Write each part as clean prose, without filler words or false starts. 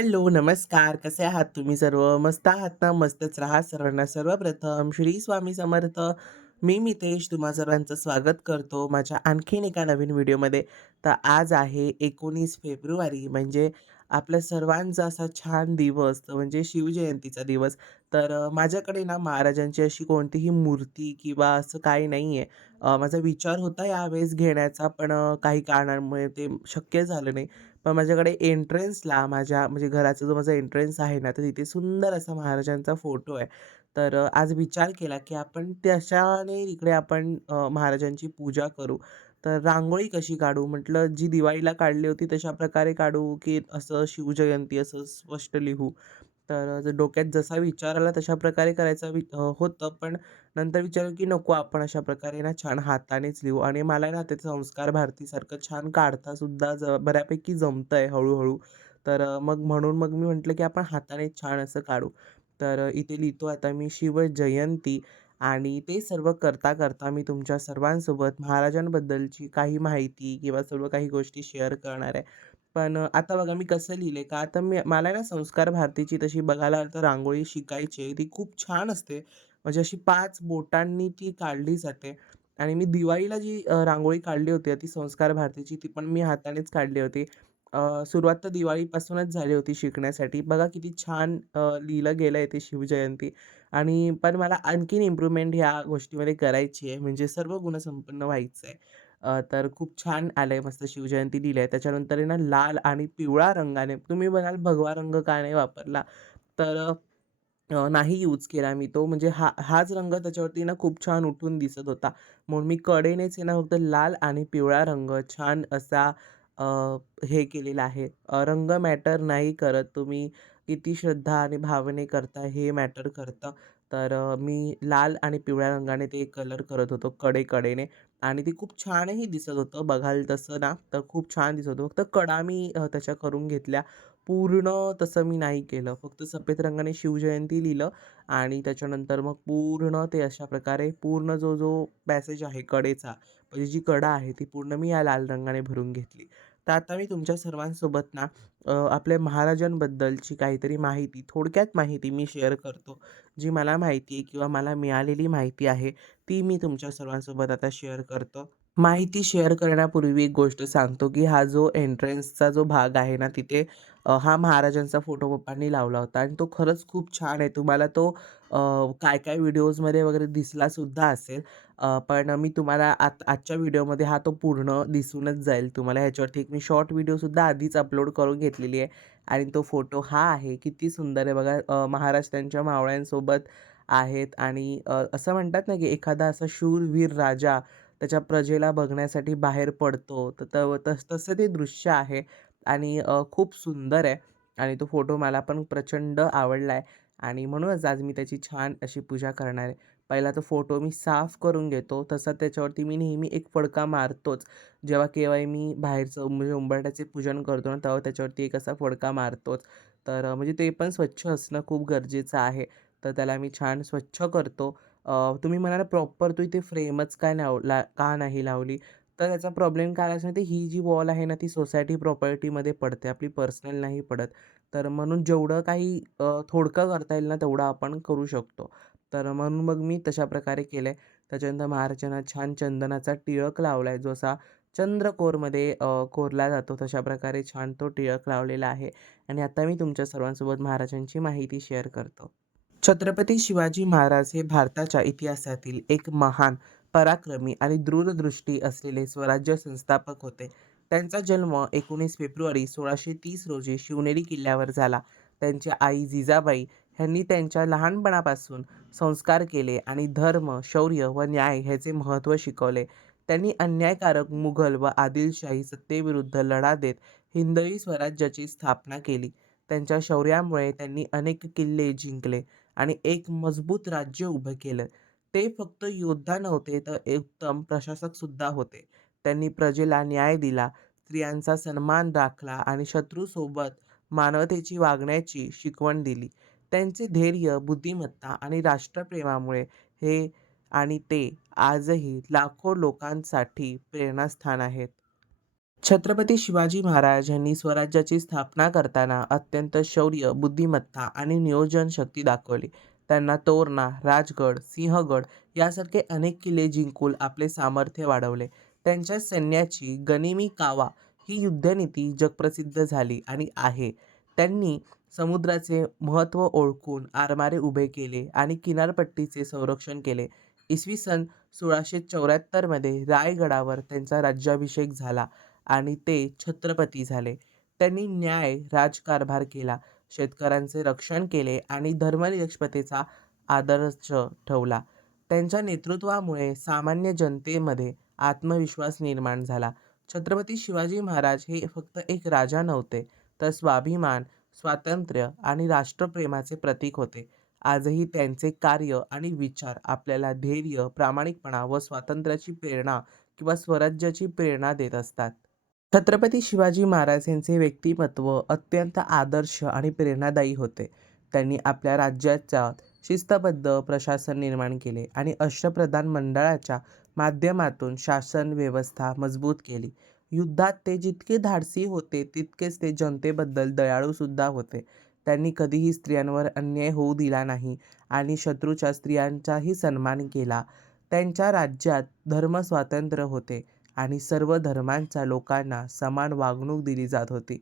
Hello, नमस्कार. कसे आहात तुम्ही सर्व? मस्त आहात ना? मस्तच राहा. सर्वांना सर्वप्रथम श्री स्वामी समर्थ. मी मितेश तुम्हा सर्वांचं स्वागत करतो माझ्या आणखीन एका नवीन व्हिडिओमध्ये. तर आज आहे 19 फेब्रुवारी म्हणजे आपल्या सर्वांचा असा छान दिवस म्हणजे शिवजयंतीचा दिवस. तर माझ्याकडे ना महाराजांची अशी कोणतीही मूर्ती किंवा असं काही नाही आहे. माझा विचार होता यावेळेस घेण्याचा पण काही कारणांमुळे ते शक्य झालं नाही. पण माझ्याकडे एंट्रन्सला माझ्या म्हणजे घराचा जो माझा एंट्रन्स आहे ना, तर तिथे सुंदर असा महाराजांचा फोटो आहे. तर आज विचार केला, की आपण तशाने इकडे आपण महाराजांची पूजा करू. तर रांगोळी कशी काढू? म्हटलं जी दिवाळीला काढली होती तशा प्रकारे काढू, की असं शिवजयंती असं स्पष्ट लिहू? तर डोक्यात जसा विचार आला तशा प्रकारे करायचं होतं. पण नंतर विचारलं की नको आपण अशा प्रकारे ना छान हातानेच लिहू आणि मला ना ते संस्कार भारतीसारखं छान काढता सुद्धा बऱ्यापैकी जमतंय हळू-हळू. तर मग मी म्हटलं की आपण हाताने छान असं काढू. तर इथे लिहितो आता मी शिवजयंती आणि ते सर्व करता मी तुमच्या सर्वांसोबत महाराजांबद्दलची काही माहिती किंवा सर्व काही गोष्टी शेअर करणार आहे. पण आता बघा मी कसं लिहिलंय का आता मला ना संस्कार भारतीची तशी बघायला तर रांगोळी शिकायची आहे. ती खूप छान असते. म्हणजे अशी 5 बोटांनी ती काढली जाते आणि मी दिवाळीला जी रांगोळी काढली होती ती संस्कार भारतीची ती पण मी हातानेच काढली होती. सुरुवात तर दिवाळीपासूनच झाली होती शिकण्यासाठी. बघा किती छान लिहिलं गेलंय ते शिवजयंती आणि पण मला आणखीन इम्प्रूव्हमेंट ह्या गोष्टीमध्ये करायची आहे. म्हणजे सर्व गुणसंपन्न व्हायचं आहे. तर खूप छान आलंय मस्त शिवजयंती लिहिलंय. त्याच्यानंतर आहे ना लाल आणि पिवळा रंगाने तुम्ही म्हणाल भगवा रंग का नाही वापरला? तर नाही यूज केला मी तो म्हणजे हाच रंग त्याच्यावरती ना खूप छान उठून दिसत होता. म्हणून मी कडेनेच आहे ना फक्त लाल आणि पिवळा रंग छान असा अ, हे केलेला आहे. रंग मॅटर नाही करत. तुम्ही किती श्रद्धा आणि भावने करता हे मॅटर करतं. तर मी लाल आणि पिवळ्या रंगाने ते कलर करत होतो कडे-कडेने आणि ते खूप छानही दिसत होतं बघाल तसं ना, तर खूप छान दिसत होतं. फक्त कडा मी त्याच्या करून घेतल्या. पूर्ण तसं मी नाही केलं. फक्त सफेद रंगाने शिवजयंती लिहिलं आणि त्याच्यानंतर मग पूर्ण ते अशा प्रकारे पूर्ण जो पॅसेज आहे कडेचा, म्हणजे जी कडा आहे ती पूर्ण मी या लाल रंगाने भरून घेतली. तर आता मी तुमच्या सर्वांसोबत ना आपल्या महाराजांबद्दलची काहीतरी माहिती, थोडक्यात माहिती मी शेअर करतो. जी मला माहिती आहे किंवा मला मिळालेली माहिती आहे, ती मी तुमच्या सर्वांसोबत आता शेअर करतो. माहिती शेअर करण्यापूर्वी एक गोष्ट सांगतो, की हा जो एंट्रन्सचा जो भाग आहे ना, तिथे हा महाराजांचा फोटो पप्पांनी लावला होता आणि तो खरंच खूप छान आहे. तुम्हाला तो काय-काय व्हिडिओजमध्ये वगैरे दिसलासुद्धा असेल. पण मी तुम्हाला आजच्या व्हिडिओमध्ये हा तो पूर्ण दिसूनच जाईल तुम्हाला. ह्याच्यावरती एक मी शॉर्ट व्हिडिओसुद्धा आधीच अपलोड करून घेतलेली आहे आणि तो फोटो हा आहे. किती सुंदर आहे बघा. महाराज त्यांच्या मावळ्यांसोबत आहेत आणि असं म्हणतात ना, की एखादा असा शूरवीर राजा त्याच्या प्रजेला बघण्यासाठी बाहेर पडतो. तसं ते दृश्य आहे आणि खूप सुंदर आहे आणि तो फोटो मला पण प्रचंड आवडला आहे आणि म्हणूनच आज मी त्याची छान अशी पूजा करणार आहे. पहिला तो फोटो मी साफ करून घेतो. तसा त्याच्यावरती मी नेहमी एक फडका मारतोच. जेव्हा केव्हाही मी बाहेरचं म्हणजे उंबरठ्याचे पूजन करतो ना, तेव्हा त्याच्यावरती एक असा फडका मारतोच. तर म्हणजे ते पण स्वच्छ असणं खूप गरजेचं आहे. तर त्याला मी छान स्वच्छ करतो. तुम्ही म्हणाल प्रॉपर तू इथे फ्रेमच काय का नाही लावली? तर त्याचा प्रॉब्लेम काय आला ते ही जी वॉल आहे ना, ती सोसायटी प्रॉपर्टीमध्ये पडते. आपली पर्सनल नाही पडत. तर म्हणून जेवढं काही थोडकं करता येईल ना, तेवढं आपण करू शकतो. तर म्हणून मग मी तशा प्रकारे केलंय. त्याच्यानंतर महाराजांना छान चंदनाचा टिळक लावलाय, जो असा चंद्रकोरमध्ये कोरला जातो. तशा प्रकारे छान तो टिळक लावलेला आहे आणि आता मी तुमच्या सर्वांसोबत महाराजांची माहिती शेअर करतो. छत्रपती शिवाजी महाराज हे भारताच्या इतिहासातील एक महान, पराक्रमी आणि दूरदृष्टी असलेले स्वराज्य संस्थापक होते. त्यांचा जन्म 19 फेब्रुवारी 1630 रोजी शिवनेरी किल्ल्यावर झाला. त्यांच्या आई जिजाबाई यांनी त्यांच्या लहानपणापासून संस्कार केले आणि धर्म, शौर्य व न्याय ह्याचे महत्त्व शिकवले. त्यांनी अन्यायकारक मुघल व आदिलशाही सत्तेविरुद्ध लढा देत हिंदवी स्वराज्याची स्थापना केली. त्यांच्या शौर्यामुळे त्यांनी अनेक किल्ले जिंकले आणि एक मजबूत राज्य उभं केलं. ते फक्त योद्धा नव्हते, तर एक उत्तम प्रशासक सुद्धा होते. त्यांनी प्रजेला न्याय दिला, स्त्रियांचा सन्मान राखला आणि शत्रूसोबत मानवतेची वागण्याची शिकवण दिली. त्यांचे धैर्य, बुद्धिमत्ता आणि राष्ट्रप्रेमामुळे हे आणि ते आजही लाखो लोकांसाठी प्रेरणास्थान आहेत. छत्रपती शिवाजी महाराज यांनी स्वराज्याची स्थापना करताना अत्यंत शौर्य, बुद्धिमत्ता आणि नियोजन शक्ती दाखवली. त्यांना तोरणा, राजगड, सिंहगड यासारखे अनेक किल्ले जिंकून आपले सामर्थ्य वाढवले. त्यांच्या सैन्याची गनिमी कावा ही युद्धनीती जगप्रसिद्ध झाली आणि आहे. त्यांनी समुद्राचे महत्त्व ओळखून आरमारे उभे केले आणि किनारपट्टीचे संरक्षण केले. इसवी सन 1674 मध्ये रायगडावर त्यांचा राज्याभिषेक झाला आणि ते छत्रपती झाले. त्यांनी न्याय राजकारभार केला, शेतकऱ्यांचे रक्षण केले आणि धर्मनिरपेक्षतेचा आदर्श ठेवला. त्यांच्या नेतृत्वामुळे सामान्य जनतेमध्ये आत्मविश्वास निर्माण झाला. छत्रपती शिवाजी महाराज हे फक्त एक राजा नव्हते, तर स्वाभिमान, स्वातंत्र्य आणि राष्ट्रप्रेमाचे प्रतीक होते. आजही त्यांचे कार्य आणि विचार आपल्याला धैर्य, प्रामाणिकपणा व स्वातंत्र्याची प्रेरणा किंवा स्वराज्याची प्रेरणा देत असतात. छत्रपती शिवाजी महाराज यांचे व्यक्तिमत्व अत्यंत आदर्श आणि प्रेरणादायी होते. त्यांनी आपल्या राज्याच्या शिस्तबद्ध प्रशासन निर्माण केले आणि अष्टप्रधान मंडळाच्या माध्यमातून शासन व्यवस्था मजबूत केली. युद्धात ते जितके धाडसी होते, तितकेच ते जनतेबद्दल दयाळू सुद्धा होते. त्यांनी कधीही स्त्रियांवर अन्याय होऊ दिला नाही आणि शत्रूच्या स्त्रियांचाही सन्मान केला. त्यांच्या राज्यात धर्मस्वातंत्र्य होते आणि सर्व धर्मांच्या लोकांना समान वागणूक दिली जात होती.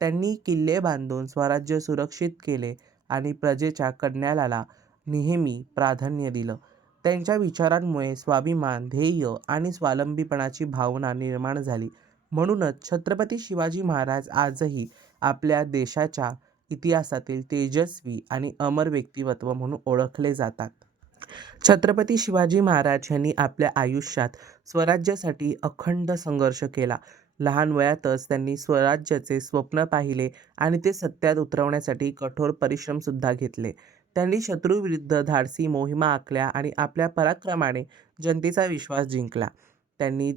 त्यांनी किल्ले बांधून स्वराज्य सुरक्षित केले आणि प्रजेच्या कल्याणाला नेहमी प्राधान्य दिलं. त्यांच्या विचारांमुळे स्वाभिमान, ध्येय आणि स्वावलंबीपणाची भावना निर्माण झाली. म्हणूनच छत्रपती शिवाजी महाराज आजही आपल्या देशाच्या इतिहासातील तेजस्वी आणि अमर व्यक्तिमत्व म्हणून ओळखले जातात. छत्रपती शिवाजी महाराज यांनी आपल्या आयुष्यात स्वराज्यासाठी अखंड संघर्ष केला. लहान वयातच त्यांनी स्वराज्याचे स्वप्न पाहिले आणि ते सत्यात उतरवण्यासाठी कठोर परिश्रमसुद्धा घेतले. त्यांनी शत्रूविरुद्ध धाडसी मोहिमा आखल्या आणि आपल्या पराक्रमाने जनतेचा विश्वास जिंकला. त्यांनी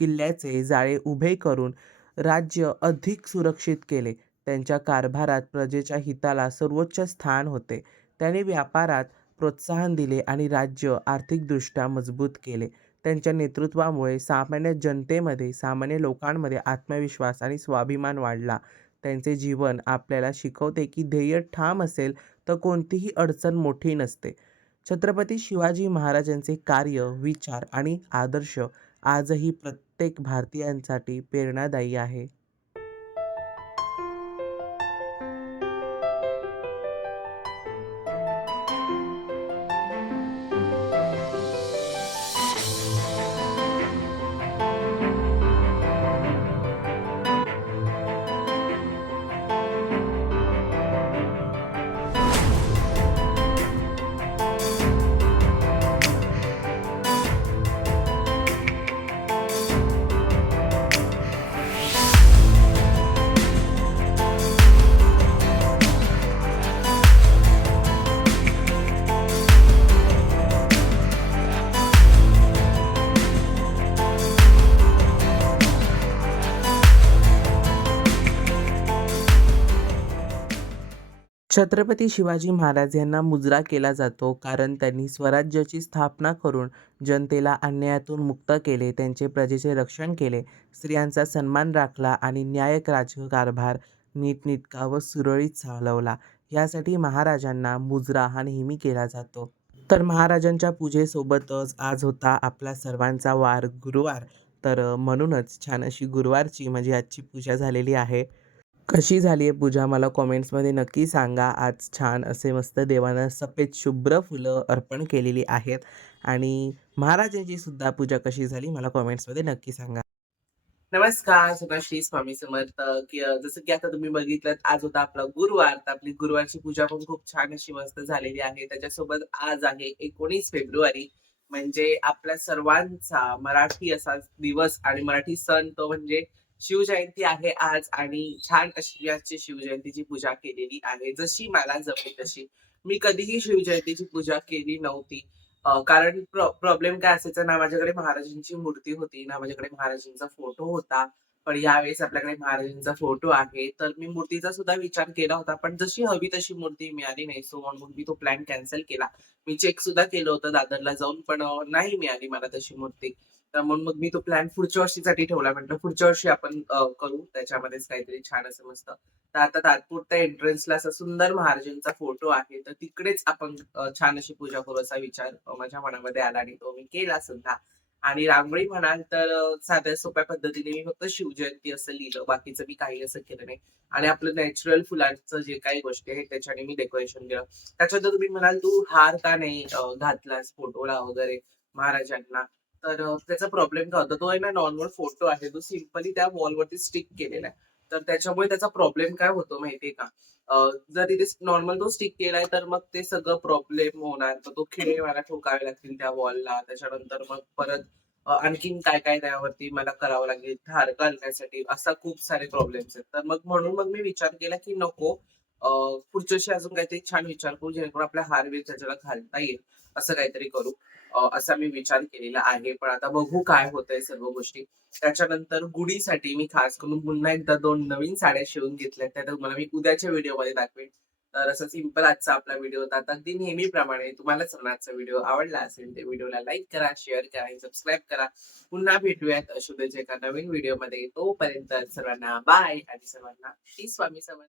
किल्ल्याचे जाळे उभे करून राज्य अधिक सुरक्षित केले. त्यांच्या कारभारात प्रजेच्या हिताला सर्वोच्च स्थान होते. त्यांनी व्यापारात प्रोत्साहन दिले आणि राज्य आर्थिकदृष्ट्या मजबूत केले. त्यांच्या नेतृत्वामुळे सामान्य जनतेमध्ये, सामान्य लोकांमध्ये आत्मविश्वास आणि स्वाभिमान वाढला. त्यांचे जीवन आपल्याला शिकवते की ध्येय ठाम असेल तर कोणतीही अडचण मोठी नसते. छत्रपती शिवाजी महाराजांचे कार्य, विचार आणि आदर्श आजही प्रत्येक भारतीयांसाठी प्रेरणादायी आहे. छत्रपती शिवाजी महाराज यांना मुजरा केला जातो कारण त्यांनी स्वराज्याची स्थापना करून जनतेला अन्यायातून मुक्त केले, त्यांचे प्रजेचे रक्षण केले, स्त्रियांचा सन्मान राखला आणि न्याय्य राज्यकारभार नीटनेटका व सुरळीत चालवला. यासाठी महाराजांना मुजरा हा नेहमी केला जातो. तर महाराजांच्या पूजेसोबतच आज होता आपला सर्वांचा वार गुरुवार. तर म्हणूनच छान अशी गुरुवारची म्हणजे आजची पूजा झालेली आहे. कशी झाली आहे पूजा मला कॉमेंट्समध्ये नक्की सांगा. आज छान असे मस्त देवांना सफेद शुभ्र फुलं अर्पण केलेली आहेत आणि महाराजांची सुद्धा पूजा कशी झाली मला कॉमेंट्समध्ये नक्की सांगा. नमस्कार सगळं श्री स्वामी समर्थ. जसं की आता तुम्ही बघितलं आज होता आपला गुरुवार, तर आपली गुरुवारची पूजा पण खूप छान अशी मस्त झालेली आहे. त्याच्यासोबत आज आहे 19 फेब्रुवारी, म्हणजे आपल्या सर्वांचा मराठी असा दिवस आणि मराठी सण तो म्हणजे शिवजयंती आहे आज. आणि छान अशी आजची शिवजयंतीची पूजा केलेली आहे, जशी मला जमेल तशी. मी कधीही शिवजयंतीची पूजा केली नव्हती, कारण प्रॉब्लेम काय असायचा ना, माझ्याकडे महाराजांची मूर्ती होती ना माझ्याकडे महाराजांचा फोटो होता. पण यावेळेस आपल्याकडे महाराजांचा फोटो आहे, तर मी मूर्तीचा सुद्धा विचार केला होता, पण जशी हवी तशी मूर्ती मिळाली नाही. सो म्हणून मी तो प्लॅन कॅन्सल केला. मी चेक सुद्धा केलं होतं दादरला जाऊन, पण नाही मिळाली मला तशी मूर्ती. तर म्हणून मग मी तो प्लॅन पुढच्या वर्षीसाठी ठेवला. म्हटलं पुढच्या वर्षी आपण करू त्याच्यामध्येच काहीतरी छान असं मस्त. तर आता तात्पुरत्या एंट्रन्सला असा सुंदर महाराजांचा फोटो आहे. तर तिकडेच आपण छान अशी पूजा करू असा विचार माझ्या मनामध्ये आला आणि तो मी केला सुद्धा. आणि रांगोळी म्हणाल तर साध्या सोप्या पद्धतीने मी फक्त शिवजयंती असं लिहिलं. बाकीचं मी काही असं केलं नाही. आणि आपलं नॅचरल फुलांचं जे काही गोष्टी आहेत त्याच्याने मी डेकोरेशन केलं. त्याच्यानंतर तुम्ही म्हणाल, "तू हार का नाही घातलास फोटोला वगैरे महाराजांना?" तर त्याचा प्रॉब्लेम काय होता, तो आहे ना नॉर्मल फोटो आहे. तो सिम्पली त्या वॉलवरती स्टिक केलेला आहे. तर त्याच्यामुळे त्याचा प्रॉब्लेम काय होतो माहितीये का? जर तिथे नॉर्मल तो स्टिक केलाय, तर मग ते सगळं प्रॉब्लेम होणार. तर तो खिळे मला ठोकावे लागतील त्या वॉलला. त्याच्यानंतर मग परत आणखीन काय-काय त्यावरती मला करावं लागेल, धार घालण्यासाठी असा खूप सारे प्रॉब्लेम्स आहेत. तर मग म्हणून मग मी विचार केला, की नको पुढच्या वर्षी अजून काहीतरी छान विचार करू, जेणेकरून आपला हार-बीर त्याच्याला घालता येईल, असं काहीतरी करू. असा मी विचार केलेला आहे. पण आता बघू काय होतंय सर्व गोष्टी. त्याच्यानंतर गुढीसाठी मी खास करून पुन्हा एकदा 2 नवीन साड्या शिवून घेतल्यात. त्या तुम्हाला मी उद्याच्या व्हिडिओमध्ये दाखवेन. तर असं सिंपल आजचा आपला व्हिडिओ होता. तर अगदी नेहमीप्रमाणे तुम्हाला जर आजचा व्हिडिओ आवडला असेल, तर व्हिडिओला लाईक करा, शेअर करा आणि सबस्क्राईब करा. पुन्हा भेटूयात अशोदेच्या एका नवीन व्हिडिओमध्ये. तोपर्यंत सर्वांना बाय आणि सर्वांना श्री स्वामी समर्थ.